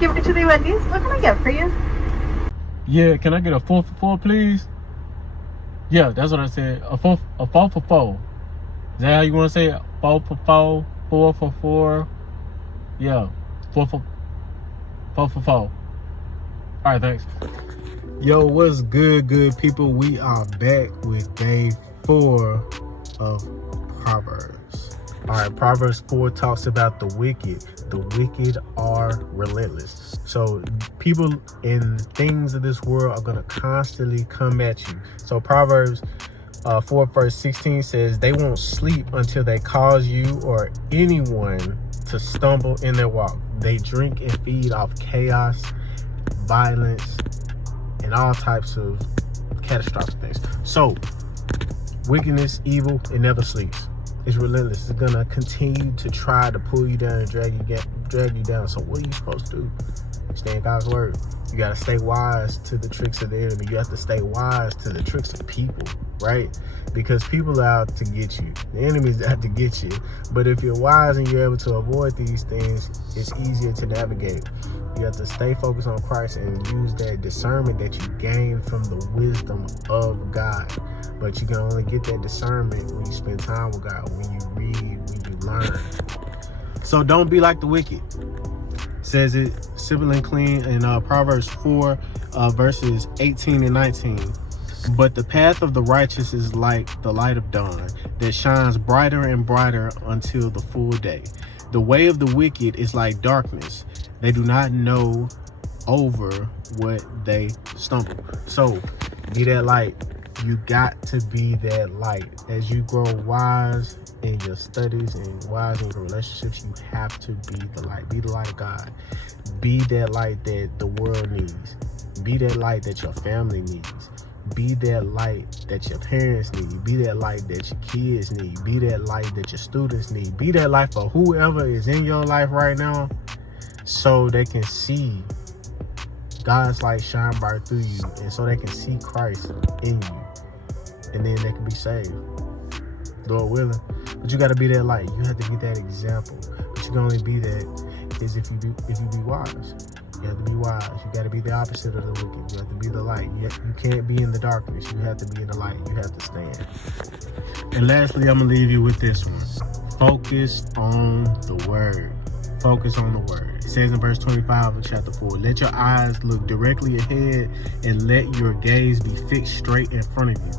Thank you to the Wendy's. What can I get for you? Yeah, can I get a 4 for 4, please? Yeah, that's what I said. A 4 for 4. Is that how you want to say it? 4 for 4, 4 for 4. Yeah, 4 for 4. All right, thanks. Yo, what's good people? We are back with day 4 of Proverbs. All right, Proverbs 4 talks about the wicked. The wicked are relentless. So people and things of this world are going to constantly come at you. So Proverbs 4 verse 16 says, they won't sleep until they cause you or anyone to stumble in their walk. They drink and feed off chaos, violence, and all types of catastrophic things. So wickedness, evil, it never sleeps. It's relentless. It's gonna continue to try to pull you down and drag you down. So what are you supposed to do? Stay in God's word. You gotta stay wise to the tricks of the enemy. You have to stay wise to the tricks of people, right? Because people are out to get you. The enemy's out to get you. But if you're wise and you're able to avoid these things, it's easier to navigate. You have to stay focused on Christ and use that discernment that you gain from the wisdom of God. But you can only get that discernment when you spend time with God, when you read, when you learn. So don't be like the wicked. Says it simple and clean in Proverbs 4 verses 18 and 19. But the path of the righteous is like the light of dawn that shines brighter and brighter until the full day. The way of the wicked is like darkness. They do not know over what they stumble. So be that light. You got to be that light. As you grow wise in your studies and wise in your relationships, you have to be the light. Be the light of God. Be that light that the world needs. Be that light that your family needs. Be that light that your parents need. Be that light that your kids need. Be that light that your students need. Be that light for whoever is in your life right now, so they can see God's light shine bright through you, and so they can see Christ in you, and then they can be saved, Lord willing. But you got to be that light. You have to be that example. But you can only be that is if you be wise. You have to be wise. You got to be the opposite of the wicked. You have to be the light. You can't be in the darkness. You have to be in the light. You have to stand. And lastly, I'm going to leave you with this one. Focus on the word. Focus on the word. It says in verse 25 of chapter 4, let your eyes look directly ahead and let your gaze be fixed straight in front of you.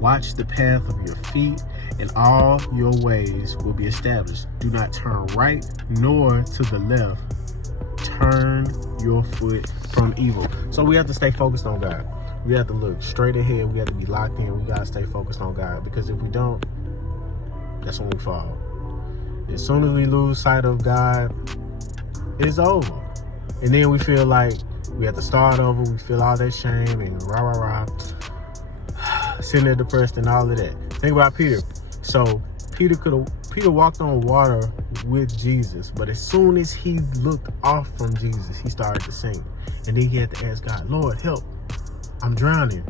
Watch the path of your feet, and all your ways will be established. Do not turn right nor to the left. Turn your foot from evil. So we have to stay focused on God. We have to look straight ahead. We have to be locked in. We got to stay focused on God, because if we don't, that's when we fall. As soon as we lose sight of God, it's over. And then we feel like we have to start over. We feel all that shame and rah, sitting there depressed and all of that. Think about Peter. So Peter walked on water with Jesus, but as soon as he looked off from Jesus, he started to sink. And then he had to ask God, Lord, help. I'm drowning.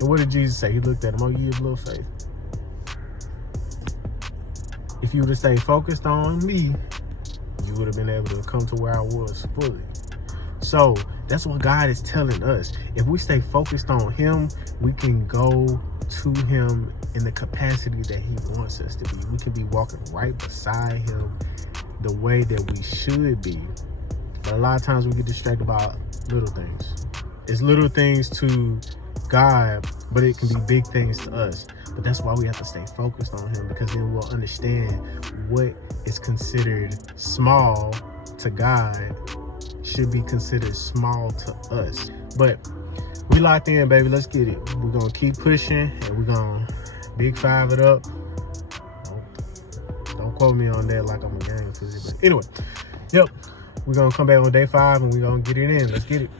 And what did Jesus say? He looked at him, oh, you have little faith. If you would have stayed focused on me, you would have been able to come to where I was fully. So that's what God is telling us. If we stay focused on him, we can go to him in the capacity that he wants us to be. We can be walking right beside him the way that we should be. But a lot of times we get distracted about little things. It's little things to God, but it can be big things to us. But that's why we have to stay focused on him, because then we'll understand what is considered small to God should be considered small to us. But we locked in, baby. Let's get it. We're going to keep pushing, and we're going to big 5 it up. Don't quote me on that like I'm a game fizzy. But anyway, yep. We're going to come back on day 5, and we're going to get it in. Let's get it.